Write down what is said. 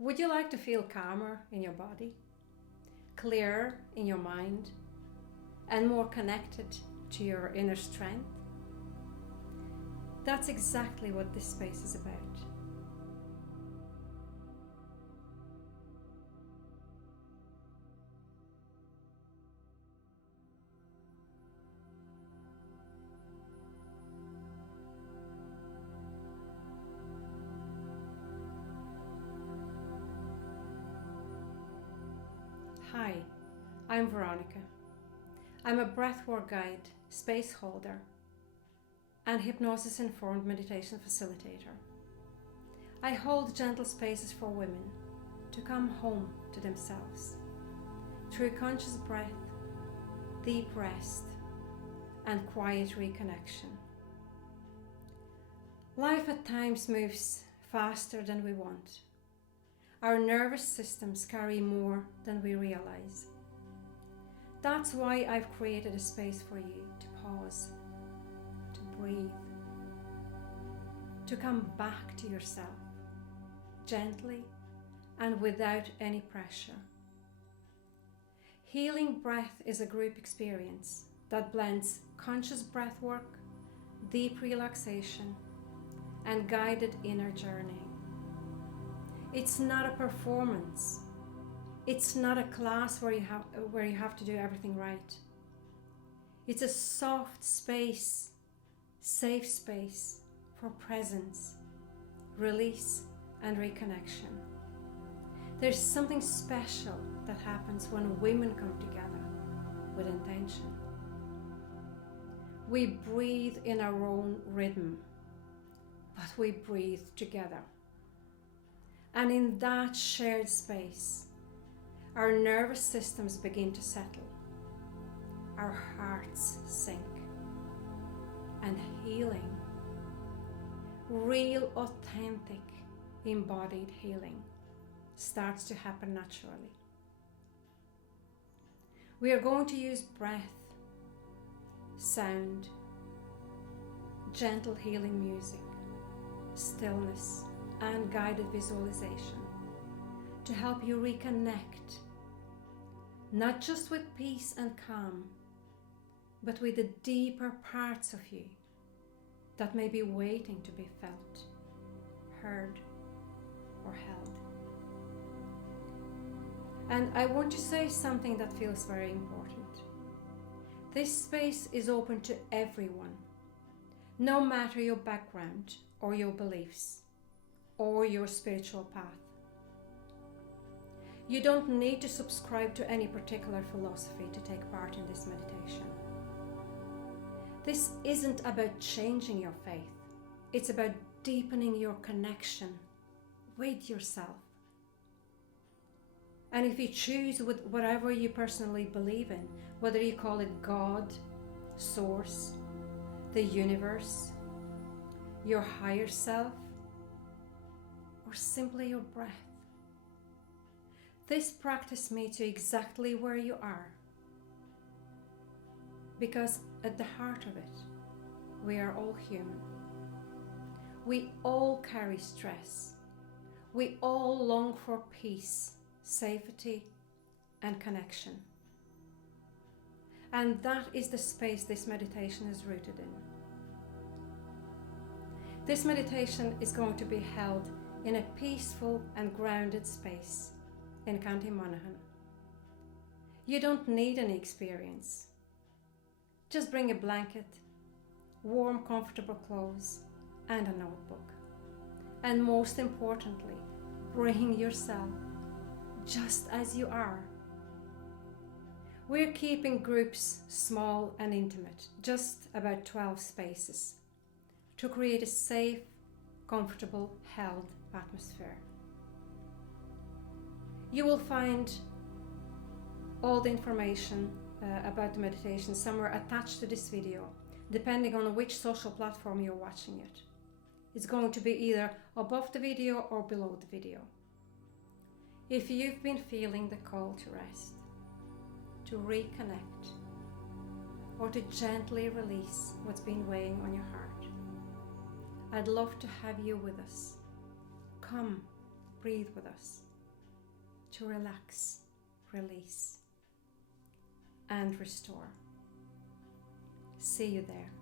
Would you like to feel calmer in your body, clearer in your mind, and more connected to your inner strength? That's exactly what this space is about. Hi, I'm Veronika. I'm a breathwork guide, space holder, and hypnosis-informed meditation facilitator. I hold gentle spaces for women to come home to themselves through conscious breath, deep rest, and quiet reconnection. Life at times moves faster than we want. Our nervous systems carry more than we realize. That's why I've created a space for you to pause, to breathe, to come back to yourself, gently and without any pressure. Healing breath is a group experience that blends conscious breath work, deep relaxation, and guided inner journeying. It's not a performance. It's not a class where you have to do everything right. It's a soft space, safe space for presence, release, and reconnection. There's something special that happens when women come together with intention. We breathe in our own rhythm, but we breathe together. And in that shared space, our nervous systems begin to settle, our hearts sink, and healing, real, authentic, embodied healing, starts to happen naturally. We are going to use breath, sound, gentle healing music, stillness, and guided visualization to help you reconnect, not just with peace and calm, but with the deeper parts of you that may be waiting to be felt, heard, or held. And I want to say something that feels very important. This space is open to everyone, no matter your background or your beliefs, or your spiritual path. You don't need to subscribe to any particular philosophy to take part in this meditation. This isn't about changing your faith. It's about deepening your connection with yourself. And if you choose with whatever you personally believe in, whether you call it God, Source, the universe, your higher self, or simply your breath. This practice meets you exactly where you are, because at the heart of it, we are all human. We all carry stress. We all long for peace, safety, and connection. And that is the space this meditation is rooted in. This meditation is going to be held in a peaceful and grounded space in County Monaghan. You don't need any experience. Just bring a blanket, warm, comfortable clothes, and a notebook. And most importantly, bring yourself just as you are. We're keeping groups small and intimate, just about 12 spaces, to create a safe, comfortable, held atmosphere. You will find all the information about the meditation somewhere attached to this video, depending on which social platform you're watching it. It's going to be either above the video or below the video. If you've been feeling the call to rest, to reconnect, or to gently release what's been weighing on your heart, I'd love to have you with us. Come, breathe with us. to relax, release, and restore. See you there.